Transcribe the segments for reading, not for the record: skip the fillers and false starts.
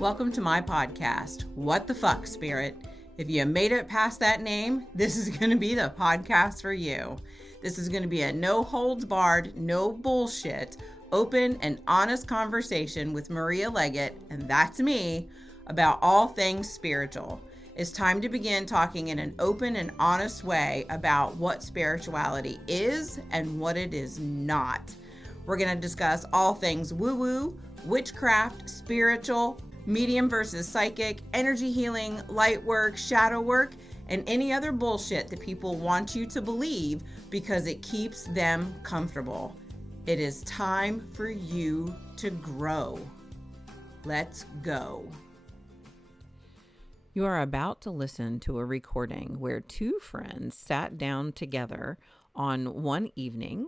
Welcome to my podcast, What the Fuck, Spirit. If you made it past that name, this is going to be the podcast for you. This is going to be a no holds barred, no bullshit, open and honest conversation with Maria Leggett, and that's me, about all things spiritual. It's time to begin talking in an open and honest way about what spirituality is and what it is not. We're going to discuss all things woo-woo, witchcraft, spiritual, medium versus psychic, energy healing, light work, shadow work, and any other bullshit that people want you to believe because it keeps them comfortable. It is time for you to grow. Let's go. You are about to listen to a recording where two friends sat down together on one evening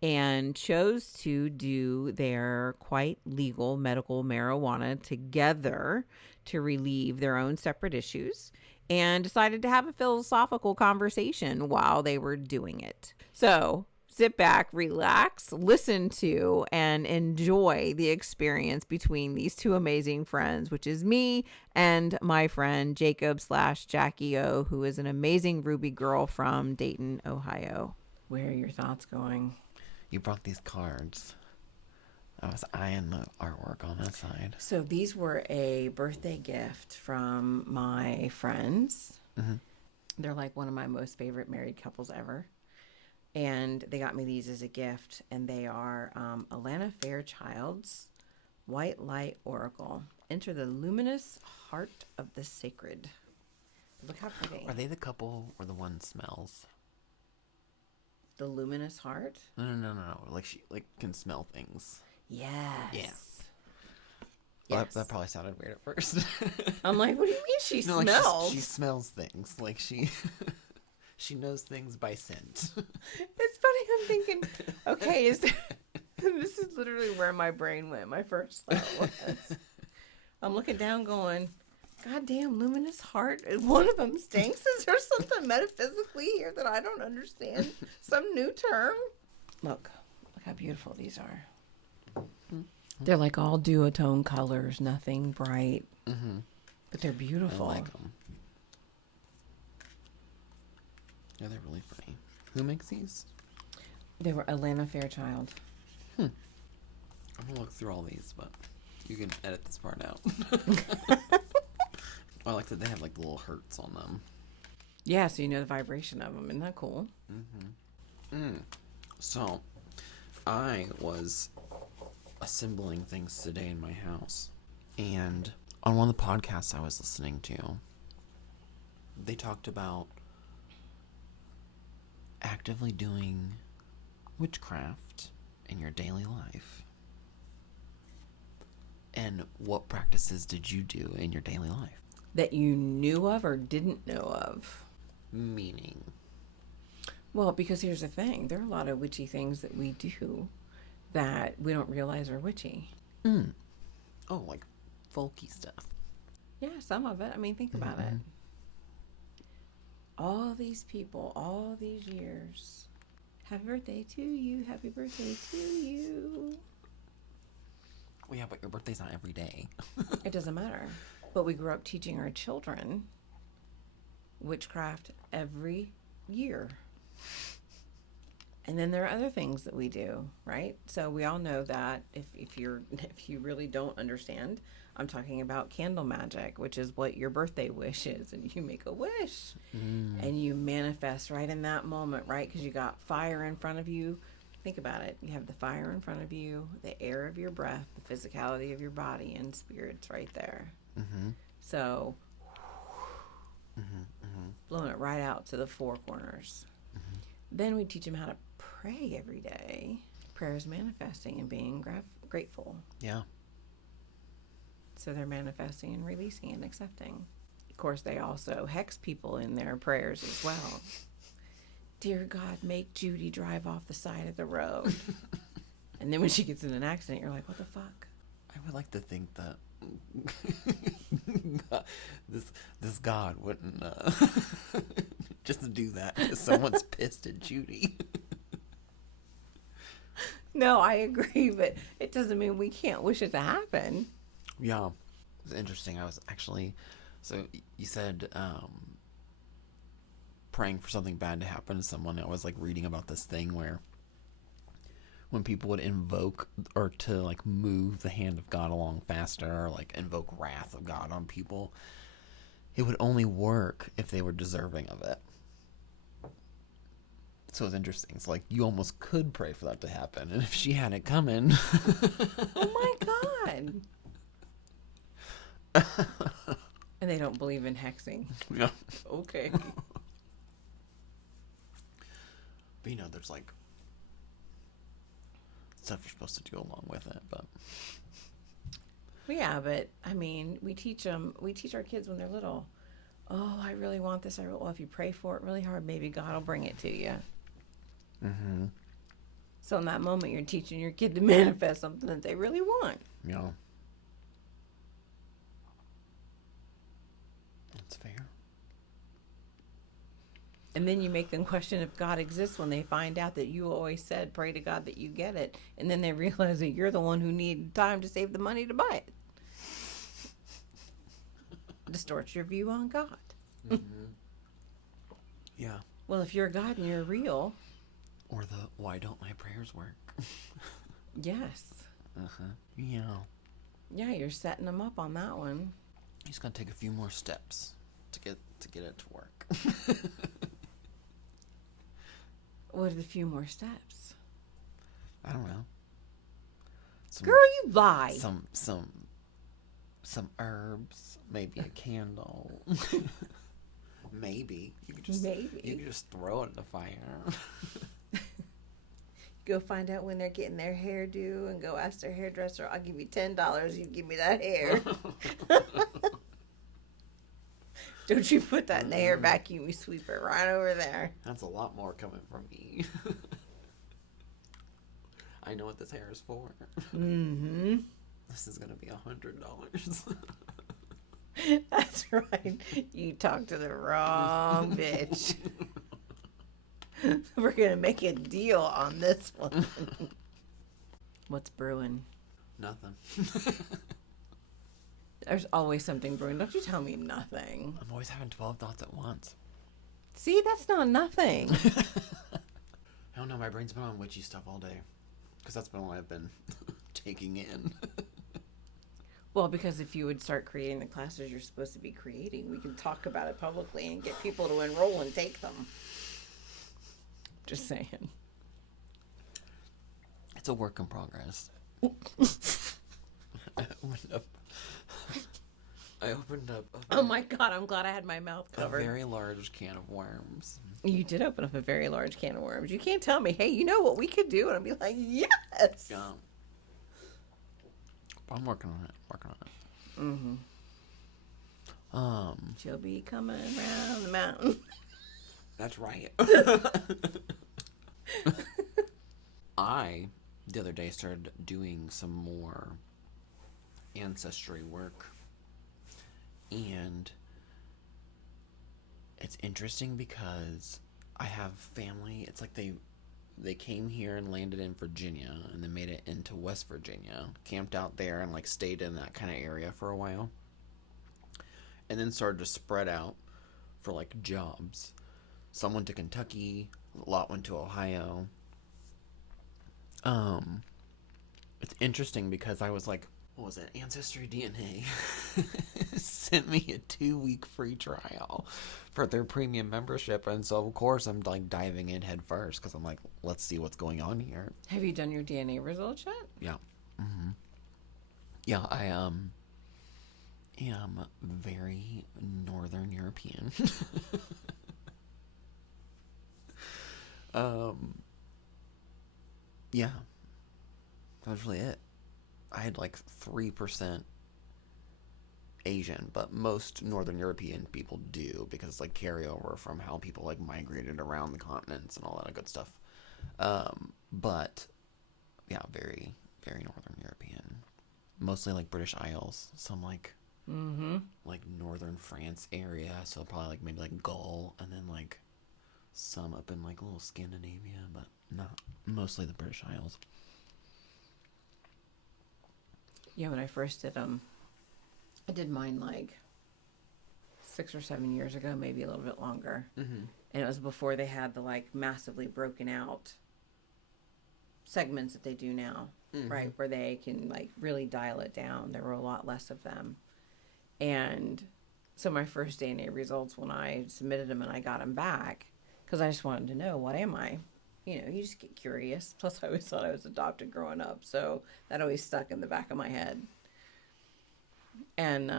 and chose to do their quite legal medical marijuana together to relieve their own separate issues, and decided to have a philosophical conversation while they were doing it. So sit back, relax, listen to, and enjoy the experience between these two amazing friends, which is me and my friend Jacob/Jackie O, who is an amazing Ruby girl from Dayton, Ohio. Where are your thoughts going? You brought these cards. I was eyeing the artwork on that side. So these were a birthday gift from my friends. Mm-hmm. They're like one of my most favorite married couples ever. And they got me these as a gift. And they are Alaina Fairchild's White Light Oracle. Enter the luminous heart of the sacred. Look how pretty. Are they the couple or the one smells? The luminous heart? No. Like she can smell things. Yes. Yeah. Well, yes. That probably sounded weird at first. I'm like, what do you mean she smells? Like she smells things. Like she knows things by scent. It's funny. I'm thinking, okay, this is literally where my brain went. My first thought was, I'm looking down going, goddamn, luminous heart. One of them stinks. Is there something metaphysically here that I don't understand? Some new term? Look how beautiful these are. Mm-hmm. They're like all duotone colors, nothing bright. Mm-hmm. But they're beautiful. I like them. Yeah, they're really pretty. Who makes these? They were Alaina Fairchild. I'm going to look through all these, but you can edit this part out. I like that they have like little hearts on them. Yeah, so you know the vibration of them. Isn't that cool? Mm-hmm. So, I was assembling things today in my house. And on one of the podcasts I was listening to, they talked about actively doing witchcraft in your daily life. And what practices did you do in your daily life? That you knew of or didn't know of? Meaning? Well, because here's the thing. There are a lot of witchy things that we do that we don't realize are witchy. Oh, like folky stuff. Yeah, some of it. I mean, think about it. All these people, all these years. Happy birthday to you. Happy birthday to you. Well, yeah, but your birthday's not every day. It doesn't matter. But we grew up teaching our children witchcraft every year. And then there are other things that we do, right? So we all know that if you really don't understand, I'm talking about candle magic, which is what your birthday wish is. And you make a wish and you manifest right in that moment, right? Because you got fire in front of you. Think about it. You have the fire in front of you, the air of your breath, the physicality of your body, and spirit's right there. Mm-hmm. So, blowing it right out to the four corners. Mm-hmm. Then we teach them how to pray every day. Prayer is manifesting and being grateful. Yeah. So they're manifesting and releasing and accepting. Of course, they also hex people in their prayers as well. Dear God, make Judy drive off the side of the road. And then when she gets in an accident, you're like, what the fuck? I would like to think that this God wouldn't just do that because someone's pissed at Judy. No, I agree, but it doesn't mean we can't wish it to happen. Yeah. was interesting. I was actually, so you said praying for something bad to happen to someone. I was like reading about this thing where when people would invoke or to like move the hand of God along faster or like invoke wrath of God on people, it would only work if they were deserving of it. So it's interesting. It's like you almost could pray for that to happen, and if she had it coming, Oh my God. And they don't believe in hexing. yeah. Okay. But there's like stuff you're supposed to do along with it, but Yeah, but I mean, we teach our kids when they're little. Oh, I really want this. Well, if you pray for it really hard, maybe God will bring it to you. mm-hmm. So in that moment, you're teaching your kid to manifest something that they really want. Yeah. That's fair. And then you make them question if God exists when they find out that you always said, pray to God that you get it. And then they realize that you're the one who needed time to save the money to buy it. Distorts your view on God. Mm-hmm. Yeah. Well, if you're God and you're real. Or the why don't my prayers work? Yes. Uh-huh. Yeah. Yeah, you're setting them up on that one. He's gonna take a few more steps to get it to work. What are the few more steps? I don't know. Girl, you lie. Some herbs, maybe a candle. Maybe you could just throw it in the fire. Go find out when they're getting their hair due and go ask their hairdresser, I'll give you $10, you give me that hair. Don't you put that in the hair vacuum, you sweep it right over there. That's a lot more coming from me. I know what this hair is for. Mm-hmm. This is gonna be $100. That's right. You talked to the wrong bitch. We're gonna make a deal on this one. What's brewing? Nothing. There's always something brewing. Don't you tell me nothing. I'm always having 12 thoughts at once. See, that's not nothing. I don't know. My brain's been on witchy stuff all day. Because that's been what I've been taking in. Well, because if you would start creating the classes you're supposed to be creating, we can talk about it publicly and get people to enroll and take them. Just saying. It's a work in progress. I opened up Oh my God, I'm glad I had my mouth a covered. very large can of worms. You did open up a very large can of worms. You can't tell me, hey, you know what we could do? And I'll be like, yes. Yeah. But I'm working on it. Mm-hmm. She'll be coming around the mountain. That's right. I, the other day, started doing some more ancestry work. And it's interesting because I have family. It's like they came here and landed in Virginia and then made it into West Virginia, camped out there and like stayed in that kind of area for a while. And then started to spread out for like jobs. Some went to Kentucky, a lot went to Ohio. It's interesting because I was like, what was it? Ancestry DNA sent me a 2-week free trial for their premium membership. And so, of course, I'm like diving in head first because I'm like, let's see what's going on here. Have you done your DNA results yet? Yeah. Mm-hmm. Yeah, I am very Northern European. Yeah. That was really it. I had like 3% Asian, but most Northern European people do because it's like carryover from how people like migrated around the continents and all that good stuff. But yeah, very, very Northern European. Mostly like British Isles. Some like like Northern France area. So probably like maybe like Gaul and then like some up in like a little Scandinavia, but not mostly the British Isles. Yeah, when I first did I did mine like 6 or 7 years ago, maybe a little bit longer. Mm-hmm. And it was before they had the like massively broken out segments that they do now, right? Where they can like really dial it down. There were a lot less of them. And so my first DNA results, when I submitted them and I got them back, because I just wanted to know, what am I? You know, you just get curious. Plus, I always thought I was adopted growing up. So that always stuck in the back of my head. And,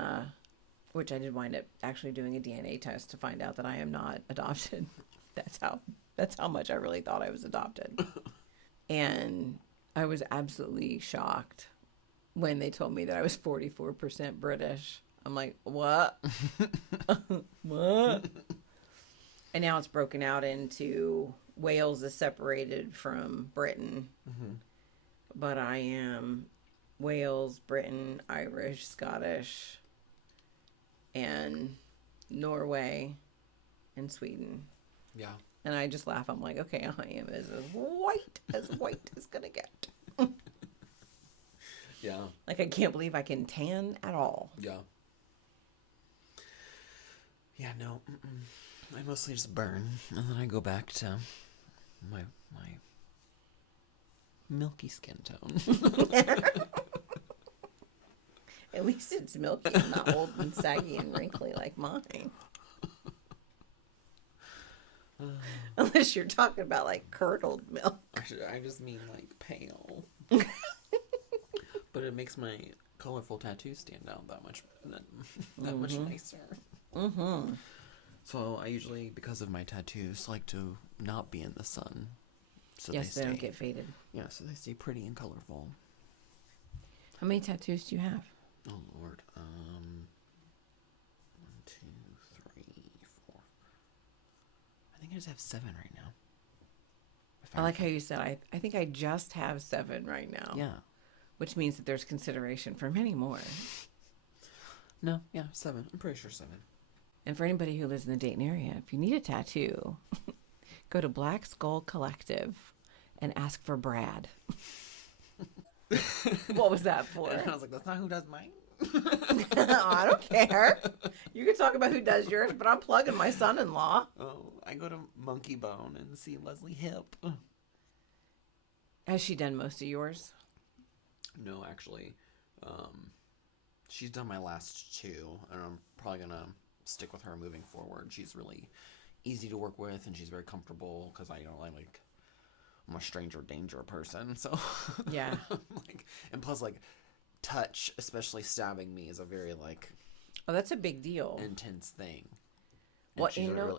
which I did wind up actually doing a DNA test to find out that I am not adopted. That's how much I really thought I was adopted. And I was absolutely shocked when they told me that I was 44% British. I'm like, what? What? And now it's broken out into Wales is separated from Britain. Mm-hmm. But I am Wales, Britain, Irish, Scottish, and Norway, and Sweden. Yeah. And I just laugh. I'm like, okay, I am as white as gonna get. Yeah. Like, I can't believe I can tan at all. Yeah. Yeah, no. I mostly just burn, and then I go back to my milky skin tone. At least it's milky and not old and saggy and wrinkly like mine. Unless you're talking about like curdled milk. I just mean like pale. But it makes my colorful tattoos stand out that much much nicer. Mm-hmm. So I usually, because of my tattoos, like to not be in the sun. So yes, they don't get faded. Yeah, so they stay pretty and colorful. How many tattoos do you have? Oh Lord, 1, 2, 3, 4. I think I just have 7 right now. I like how you said, I think I just have 7 right now. Yeah. Which means that there's consideration for many more. No, yeah, 7. I'm pretty sure 7. And for anybody who lives in the Dayton area, if you need a tattoo, go to Black Skull Collective and ask for Brad. What was that for? And I was like, that's not who does mine. I don't care. You can talk about who does yours, but I'm plugging my son-in-law. Oh, I go to Monkey Bone and see Leslie Hip. Has she done most of yours? No, actually. She's done my last 2, and I'm probably going to stick with her moving forward. She's really easy to work with, and she's very comfortable, because I'm a stranger danger person, so yeah. And plus, touch, especially stabbing me, is a very oh, that's a big deal, intense thing. And well,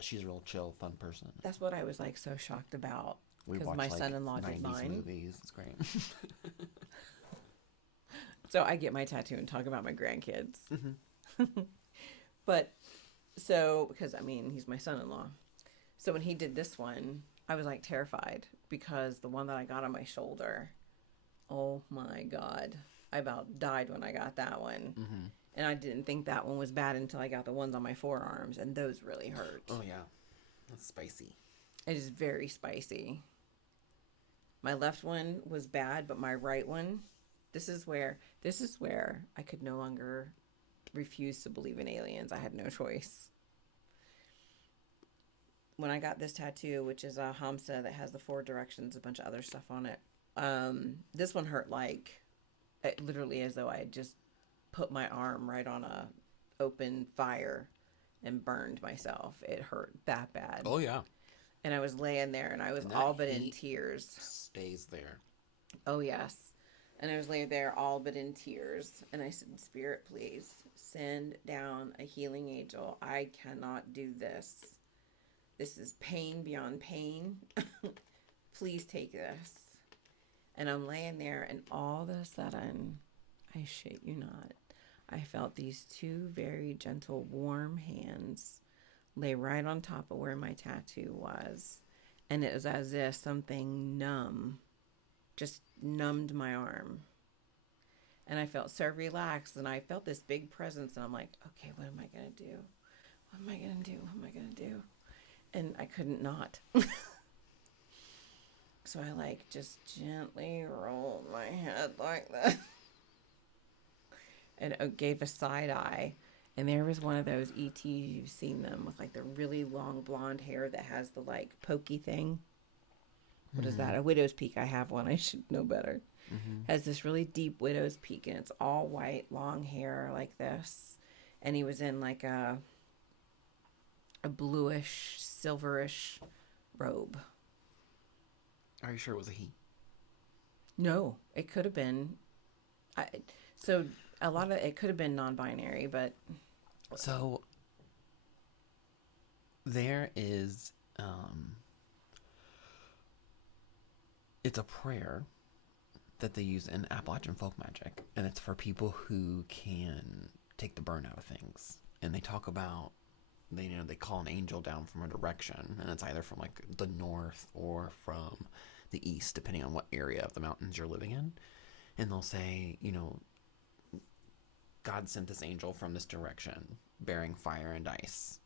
she's a real chill, fun person. That's what I was so shocked about, because my son-in-law did mine. Movies. It's great. So I get my tattoo and talk about my grandkids. Mm-hmm. But so, because he's my son-in-law. So when he did this one, I was terrified, because the one that I got on my shoulder, oh my God, I about died when I got that one. Mm-hmm. And I didn't think that one was bad until I got the ones on my forearms, and those really hurt. Oh yeah, that's spicy. It is very spicy. My left one was bad, but my right one, this is where I could no longer refuse to believe in aliens. I had no choice. When I got this tattoo, which is a Hamsa that has the 4 directions, a bunch of other stuff on it, this one hurt literally as though I had just put my arm right on a open fire and burned myself. It hurt that bad. Oh yeah. And I was laying there, and I was all but in tears. Stays there. Oh yes. And I was laying there all but in tears. And I said, Spirit, please send down a healing angel. I cannot do this. This is pain beyond pain. Please take this. And I'm laying there, and all of a sudden, I shit you not, I felt these 2 very gentle, warm hands lay right on top of where my tattoo was. And it was as if something numb just numbed my arm. And I felt so relaxed, and I felt this big presence, and I'm like, okay, what am I going to do? What am I going to do? What am I going to do? And I couldn't not. So I just gently rolled my head like that. and gave a side eye. And there was one of those ETs, you've seen them, with like the really long blonde hair that has the like pokey thing. What is that? A widow's peak. I have one. I should know better. Has this really deep widow's peak, and it's all white, long hair like this. And he was in like a bluish, silverish robe. Are you sure it was a he? No, it could have been. So a lot of it could have been non-binary, but so there is it's a prayer that they use in Appalachian folk magic, and it's for people who can take the burn out of things. And they talk about they call an angel down from a direction, and it's either from like the north or from the east, depending on what area of the mountains you're living in. And they'll say, God sent this angel from this direction, bearing fire and ice.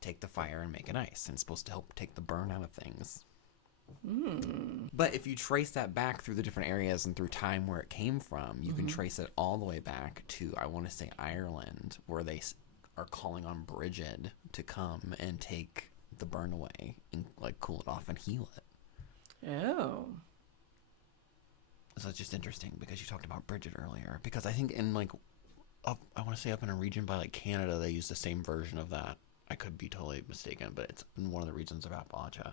Take the fire and make it ice. And it's supposed to help take the burn out of things. But if you trace that back through the different areas and through time where it came from, you can trace it all the way back to, I want to say, Ireland, where they are calling on Bridget to come and take the burn away and like cool it off and heal it. Oh. So it's just interesting because you talked about Bridget earlier. Because I think in like, I want to say up in a region by like Canada, they use the same version of that. I could be totally mistaken, but it's in one of the regions of Appalachia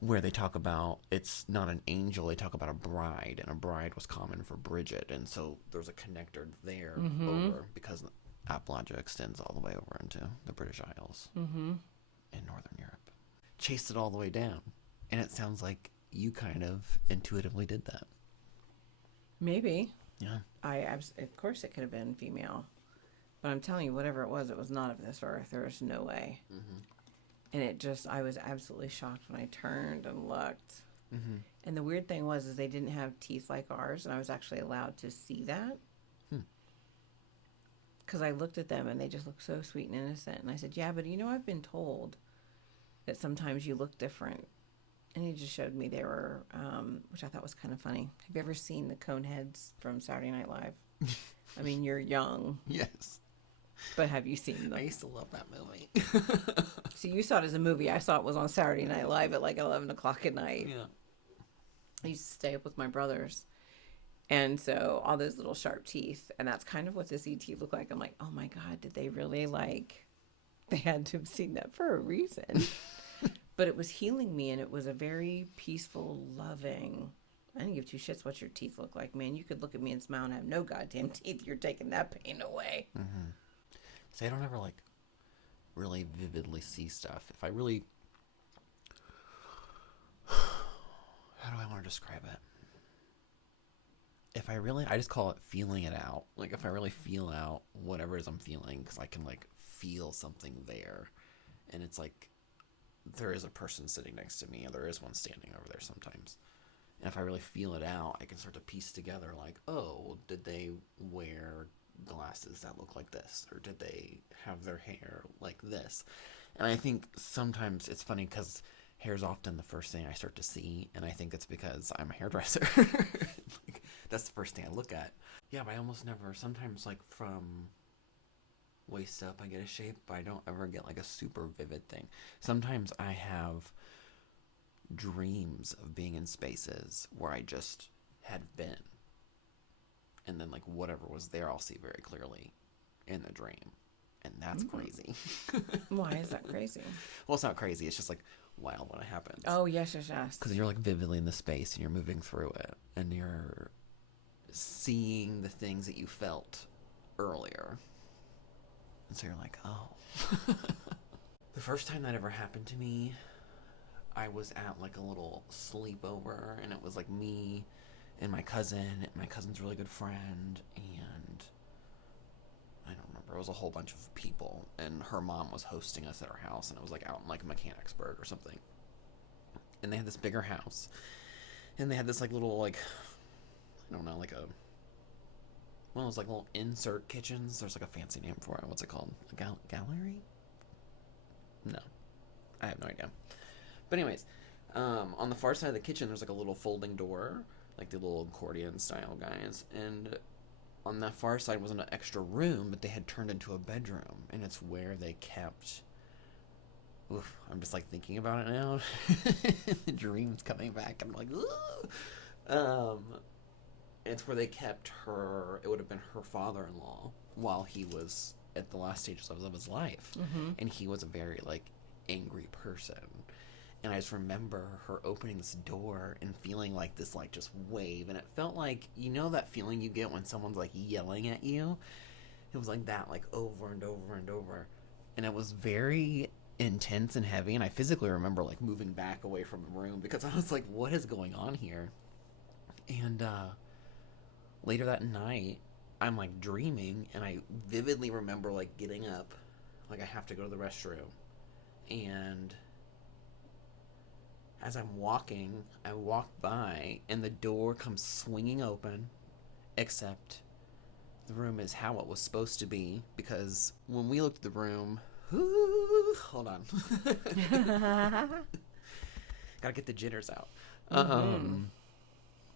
where they talk about, it's not an angel, they talk about a bride, and a bride was common for Bridget. And so there's a connector there over, because Appalachia extends all the way over into the British Isles in Northern Europe. Chased it all the way down. And it sounds like you kind of intuitively did that. Maybe. Yeah. Of course it could have been female. But I'm telling you, whatever it was not of this earth. There was no way. And I was absolutely shocked when I turned and looked. And the weird thing is they didn't have teeth like ours, and I was actually allowed to see that. Because I looked at them, and they just looked so sweet and innocent. And I said, yeah, but I've been told that sometimes you look different. And he just showed me they were, which I thought was kind of funny. Have you ever seen the Coneheads from Saturday Night Live? I mean, you're young. Yes. But have you seen them? I used to love that movie. So you saw it as a movie. I saw it was on Saturday Night Live at like 11 o'clock at night. Yeah. I used to stay up with my brothers. And so all those little sharp teeth. And that's kind of what this ET looked like. I'm like, oh my God, did they really they had to have seen that for a reason. But it was healing me, and it was a very peaceful, loving. I didn't give two shits what your teeth look like, man. You could look at me and smile and have no goddamn teeth. You're taking that pain away. See, I don't ever really vividly see stuff. If I really, how do I want to describe it? I just call it feeling it out. Like if I really feel out whatever it is I'm feeling, because I can feel something there, and it's like there is a person sitting next to me, or there is one standing over there sometimes. And if I really feel it out, I can start to piece together oh, did they wear glasses that look like this, or did they have their hair like this? And I think sometimes it's funny because hair's often the first thing I start to see, and I think it's because I'm a hairdresser. That's the first thing I look at. Yeah, but I almost never, sometimes from waist up I get a shape, but I don't ever get a super vivid thing. Sometimes I have dreams of being in spaces where I just had been, and then whatever was there I'll see very clearly in the dream, and that's crazy. Why is that crazy? Well, it's not crazy, it's just wild when it happens. Oh, yes. Because you're vividly in the space and you're moving through it, and you're seeing the things that you felt earlier, and so you're oh. The first time that ever happened to me, I was at a little sleepover, and it was me and my cousin's really good friend, and I don't remember, it was a whole bunch of people, and her mom was hosting us at her house, and it was out in Mechanicsburg or something, and they had this bigger house, and they had this little I don't know, one of those little insert kitchens. There's a fancy name for it. What's it called? A gallery? No, I have no idea. But anyways, on the far side of the kitchen, there's a little folding door, the little accordion style guys, and on that far side was an extra room that they had turned into a bedroom, and it's where they kept. Oof, I'm just like thinking about it now. The dream's coming back. I'm like, ooh. It's where they kept her. It would have been her father-in-law while he was at the last stages of his life, and he was a very like angry person. And I just remember her opening this door and feeling like this like just wave, and it felt like, you know, that feeling you get when someone's like yelling at you. It was like that, like over and over and over, and it was very intense and heavy. And I physically remember like moving back away from the room because I was like, what is going on here? And later that night, I'm like dreaming, and I vividly remember like getting up, like I have to go to the restroom, and as I'm walking, I walk by, and the door comes swinging open, except the room is how it was supposed to be, because when we looked at the room, hold on, gotta get the jitters out.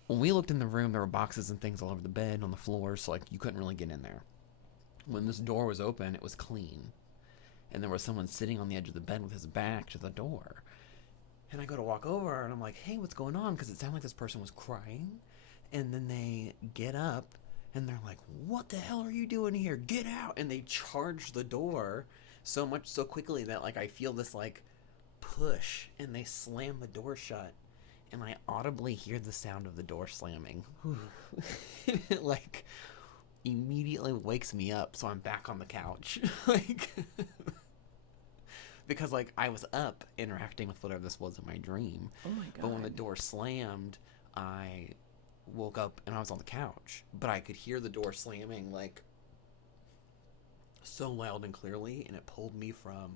When we looked in the room, there were boxes and things all over the bed, on the floor, so like you couldn't really get in there. When this door was open, it was clean, and there was someone sitting on the edge of the bed with his back to the door. And I go to walk over, and I'm like, hey, what's going on? Because it sounded like this person was crying. And then they get up, and they're like, what the hell are you doing here? Get out! And they charge the door so quickly that like I feel this like push, and they slam the door shut. And I audibly hear the sound of the door slamming. It like immediately wakes me up, so I'm back on the couch. Like... because like I was up interacting with whatever this was in my dream. Oh my god. But when the door slammed, I woke up and I was on the couch. But I could hear the door slamming like so loud and clearly, and it pulled me from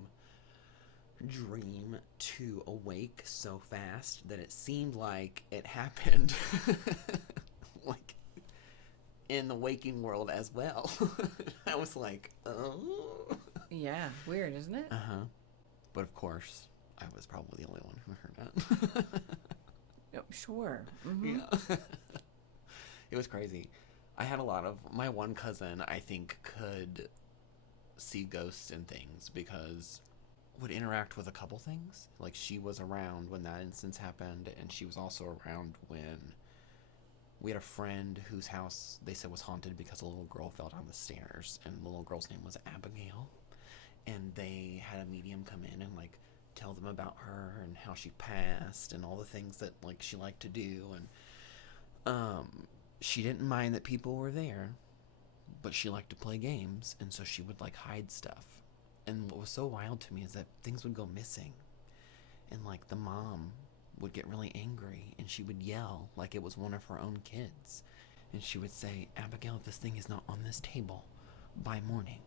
dream to awake so fast that it seemed like it happened like in the waking world as well. I was like, oh. Yeah, weird, isn't it? Uh-huh. But of course, I was probably the only one who heard that. Yep, sure. Yeah. It was crazy. I had a lot of... My one cousin, I think, could see ghosts and things because would interact with a couple things. Like, she was around when that instance happened, and she was also around when we had a friend whose house they said was haunted because a little girl fell down the stairs, and the little girl's name was Abigail. And they had a medium come in and like tell them about her and how she passed and all the things that like she liked to do. And she didn't mind that people were there, but she liked to play games, and so she would like hide stuff. And what was so wild to me is that things would go missing, and like the mom would get really angry, and she would yell like it was one of her own kids, and she would say, Abigail, if this thing is not on this table by morning,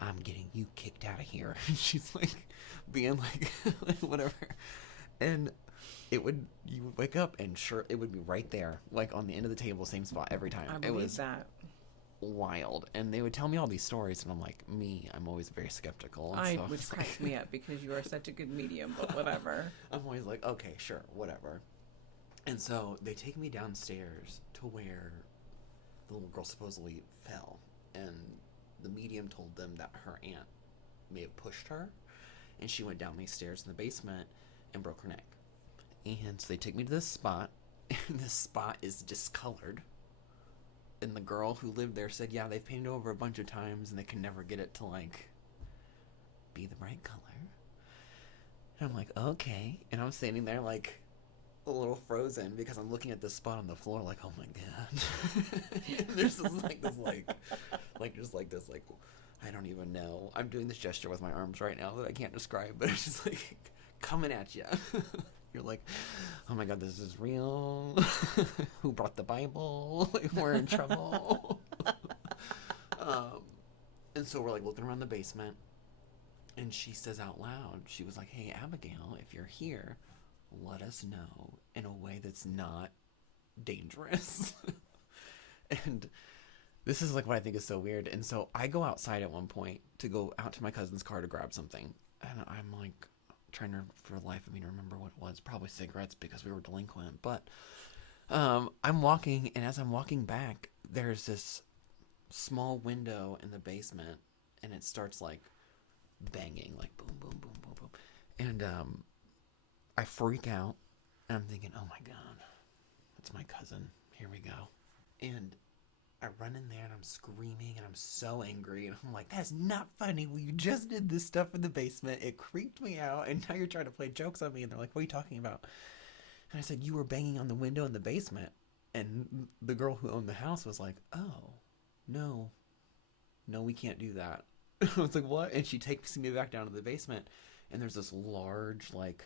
I'm getting you kicked out of here. She's like being like whatever. And you would wake up and sure it would be right there, like on the end of the table, same spot every time. I believe it was that. Wild. And they would tell me all these stories, and I'm like, I'm always very skeptical. Which cracks me up because you are such a good medium, but whatever. I'm always like, okay, sure, whatever. And so they take me downstairs to where the little girl supposedly fell, and the medium told them that her aunt may have pushed her, and she went down these stairs in the basement and broke her neck. And so they take me to this spot, and this spot is discolored. And the girl who lived there said, yeah, they've painted over a bunch of times, and they can never get it to, like, be the right color. And I'm like, okay. And I'm standing there, like, a little frozen because I'm looking at this spot on the floor, like, oh my god. And there's this, like, I don't even know. I'm doing this gesture with my arms right now that I can't describe, but it's just like coming at you. You're like, oh my god, this is real. Who brought the Bible? Like, we're in trouble. And so we're like looking around the basement, and she says out loud, she was like, hey, Abigail, if you're here, let us know in a way that's not dangerous. And this is like what I think is so weird. And so I go outside at one point to go out to my cousin's car to grab something, and I'm like trying to, for the life of me, to remember what it was. Probably cigarettes because we were delinquent. But I'm walking, and as I'm walking back, there's this small window in the basement, and it starts like banging, like boom, boom, boom, boom, boom. And I freak out, and I'm thinking, oh my God, it's my cousin. Here we go. And I run in there, and I'm screaming, and I'm so angry. And I'm like, that's not funny. We just did this stuff in the basement. It creeped me out, and now you're trying to play jokes on me. And they're like, what are you talking about? And I said, you were banging on the window in the basement. And the girl who owned the house was like, oh, no, we can't do that. I was like, what? And she takes me back down to the basement, and there's this large, like,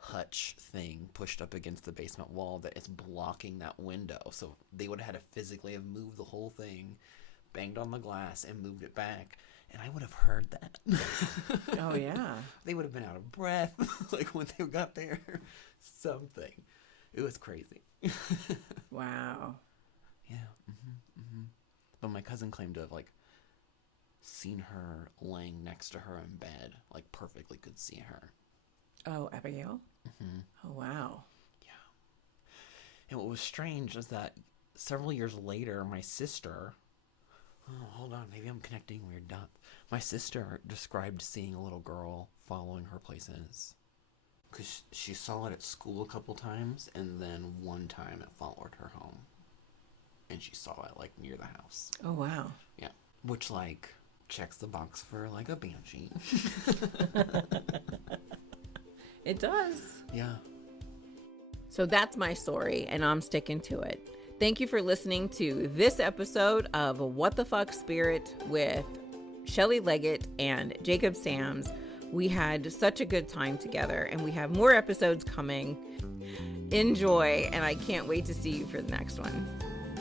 hutch thing pushed up against the basement wall that is blocking that window. So they would have had to physically have moved the whole thing, banged on the glass, and moved it back. And I would have heard that. Oh, yeah. They would have been out of breath, like, when they got there. Something. It was crazy. Wow. Yeah. But my cousin claimed to have, like, seen her laying next to her in bed, like, perfectly could see her. Oh, Abigail? Mm-hmm. Oh, wow. Yeah. And what was strange is that several years later, my sister... Oh, hold on. Maybe I'm connecting weird dots. My sister described seeing a little girl following her places. Because she saw it at school a couple times, and then one time it followed her home. And she saw it, like, near the house. Oh, wow. Yeah. Which, like, checks the box for, like, a banshee. It does. Yeah. So that's my story, and I'm sticking to it. Thank you for listening to this episode of What the Fuck Spirit with Shelley Leggett and Jacob Sams. We had such a good time together, and we have more episodes coming. Enjoy, and I can't wait to see you for the next one.